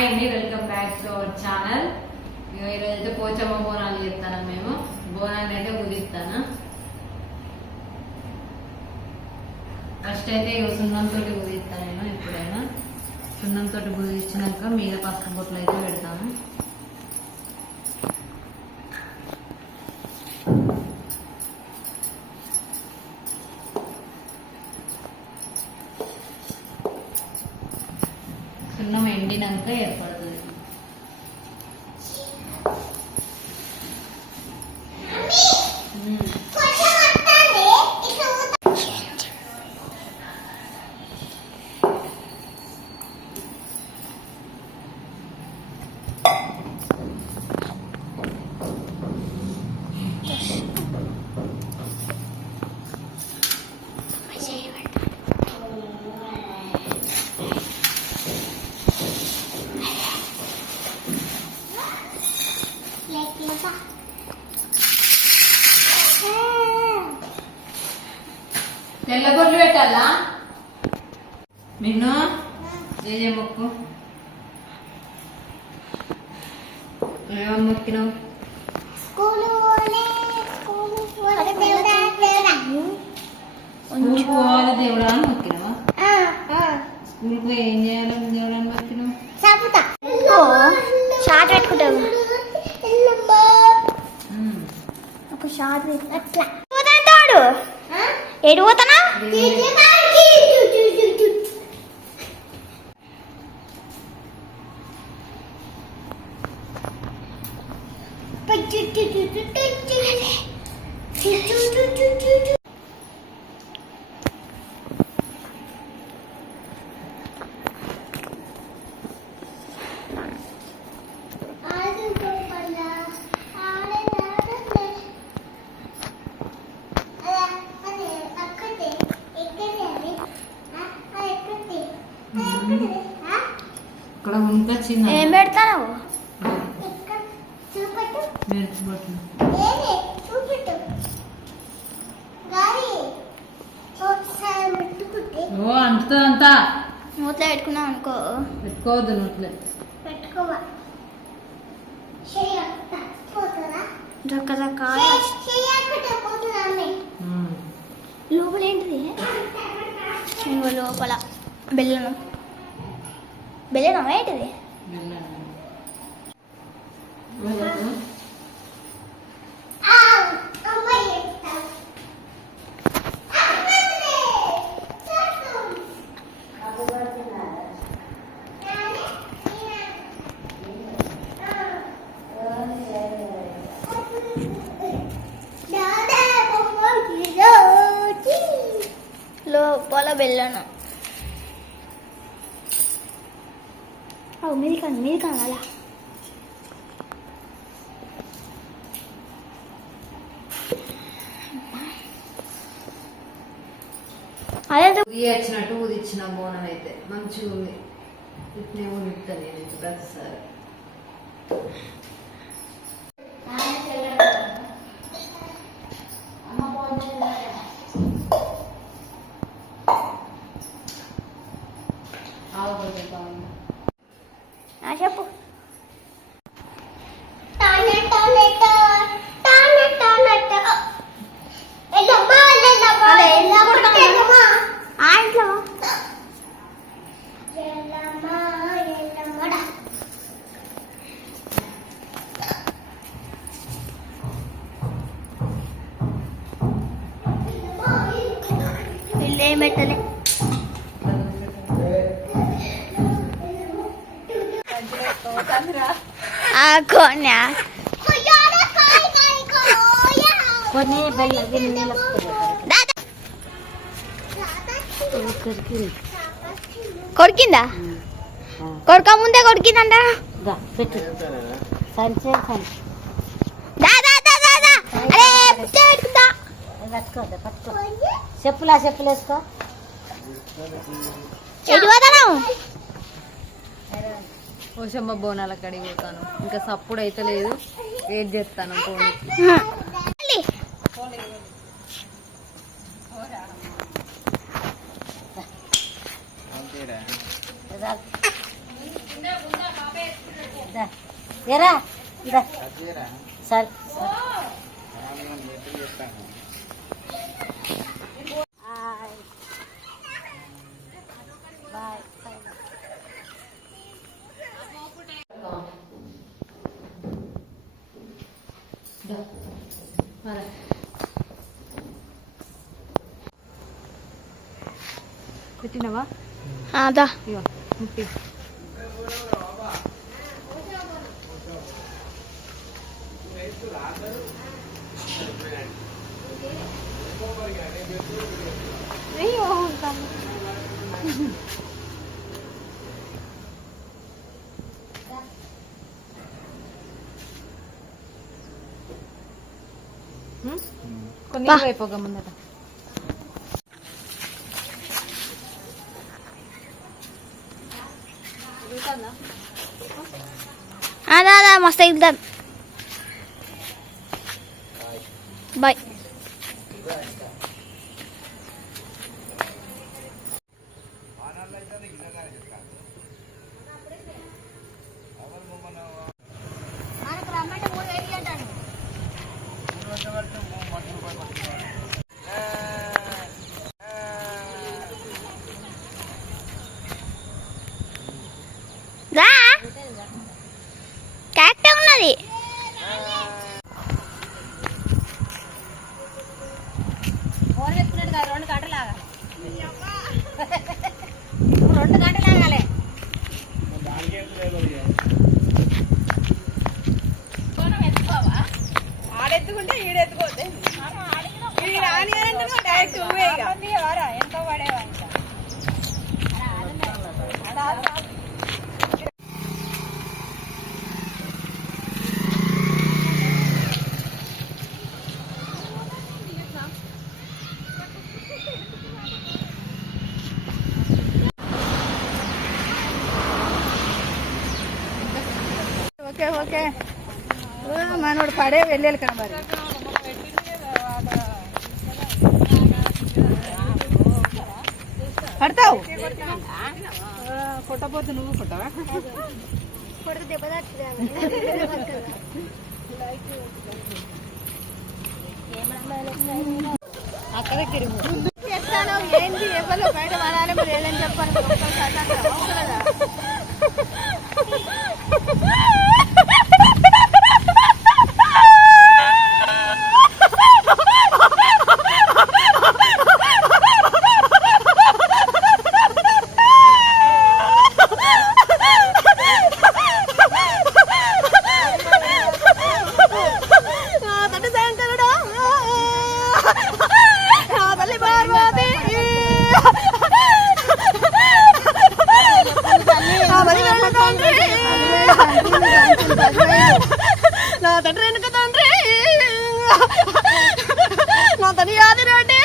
Hi అండి welcome back to our channel. ఈరోజు అయితే పోచమ్మ బోనాలు చేస్తాను మేము. బోనాన్ని అయితే కుదిస్తాను ఫస్ట్ అయితే ఇగో సున్నంతో కుదిస్తాను నేను ఎప్పుడైనా. సున్నంతో కుదిచ్చినాక మీద పసుపు బొట్లు అయితే పెడతాను. సున్నం ఎండినాక ఏర్పడుతుంది నిన్ను? జేజే మొక్కు. ఏమని మొక్కినావు? స్కూల్ పోవాలి దేవుడా అని మొక్కినావా? స్కూల్ పోయి ఏం చేయాలని దేవుడా అని మొక్కినావు? షార్ట్ పెట్టుకుంటావు. మ్మ్. ఒక షార్ట్ అట్లా. పోతాడు ఎడు ఏం పెడతావు ఓ అంత అంతా. మూతలో పెట్టుకున్నావు అనుకో. పెట్టుకోవద్దు నోట్లే. పెట్టుకోవా. లోపల ఏంటిది ఇంకో లోపల. బెల్లనం. బెల్లనం ఏంటిది? బెల్లనం అవు మీది కాదు మీది కాదు అలా అదే వచ్చినట్టు ఉదిచ్చిన బోనం అయితే మంచిగా ఉంది. ఇట్నే ఉడుకుతాను నేను ప్రతిసారి. ఆవుపోతే కొన్ని బెల్లం గిన్నెలు దాదా. కొరికిందా. కొరక ముందే కొరికిందంట. పెట్టు. సంచే సంచి దాదా దాదా దాదా అరే పుట్టే పెట్టుకుందా? పట్టుకోద్దా పట్టుకో. చెప్పులా చెప్పులు వేసుకో ఎటు పోతున్నావు? పోషమ్మ బోనాల కడిగి పోతాను. ఇంకా సప్పుడు అయితే లేదు. వెయిట్ చేస్తాను పోనీ మళ్ళీ. దా. ఏరా ఇదా సరే బాయ్ దా. మరి. అదా ఇగో ముట్టి కొన్ని. అయిపోగా ముందట. అదా అదా మస్తు వెళ్తాం బాయ్. ఓకే. మనోడు పడే వెళ్ళాలి కదా మరి. పడతావు? కొట్టపోతే నువ్వు కొట్టవా అక్కడే తిరుగు. ఎట్లానో ఏంది? ఎవరు బయట పడాలి మరి ఏదని చెప్పాలి తల్లి శంకరుడు నా తల్లి పార్వతి నా బలి వెళ్ళ తండ్రి నా తండ్రి వెనుక తండ్రి. నా తల్లి ఆదిరెడ్డి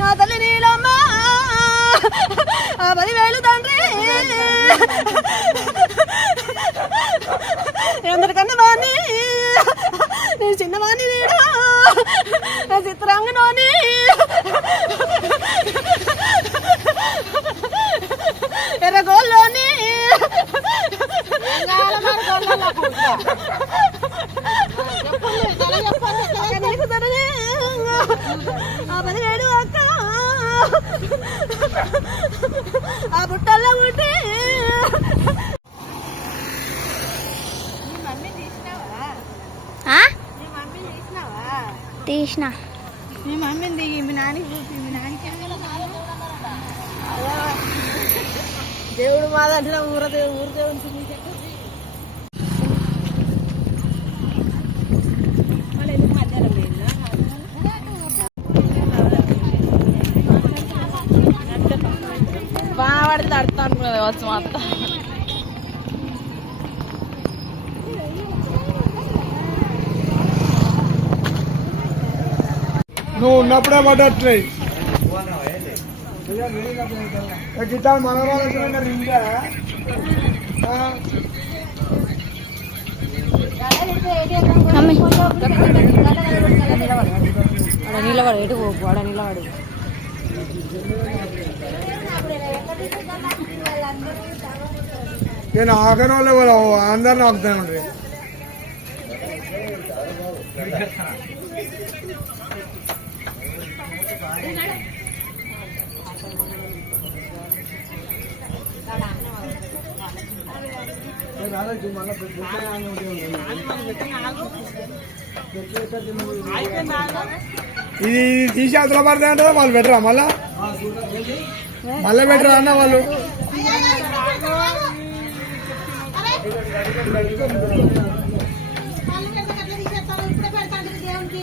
నా తల్లి నీలమ్మ. ఆ బలి వేలు తండ్రి ఎందరికన్నా వాణ్ణి. నేను చిన్నవాణ్ణి నేను నా తీసిన. మీ మమ్మీని దిగి మీ నాన్నకి మీ నాన్నకి దేవుడు మాదంటే ఊర ఊరు దేవుడు బాగా పడితే కావచ్చు మా నువ్వు ఉన్నప్పుడే పడ్డట్లే గిట్టాలు మన ఆడ నిలబడు ఎటు పోకు ఆడ నిలబడు నేను ఆఖరి వాళ్ళు ఎవరు? అందరిని ఉండ్రి. ఇది ఇది తీసి అతల పడతాయి అంటారా? వాళ్ళు పెట్టరా మళ్ళా? మళ్ళీ పెట్టరా అన్న వాళ్ళు? దేవునికి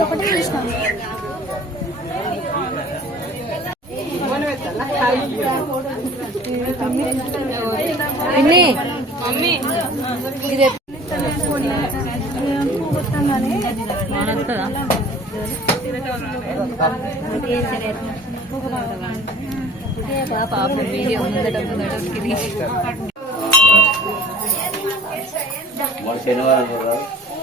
ఇది ఒకటి చూసినాం పిన్ని ఇది మానొస్తుందా పాపం వీడియో ముందట ముందట ఉరికింది.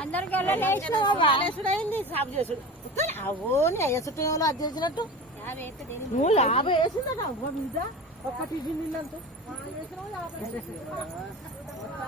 ఆగు అందరికి అయింది సాగు చేసుడు అవో నీ అయ్య అది చేసినట్టు నువ్వు లాభం వేసిందట అవ్వ మీద? ఒక్క టిఫిన్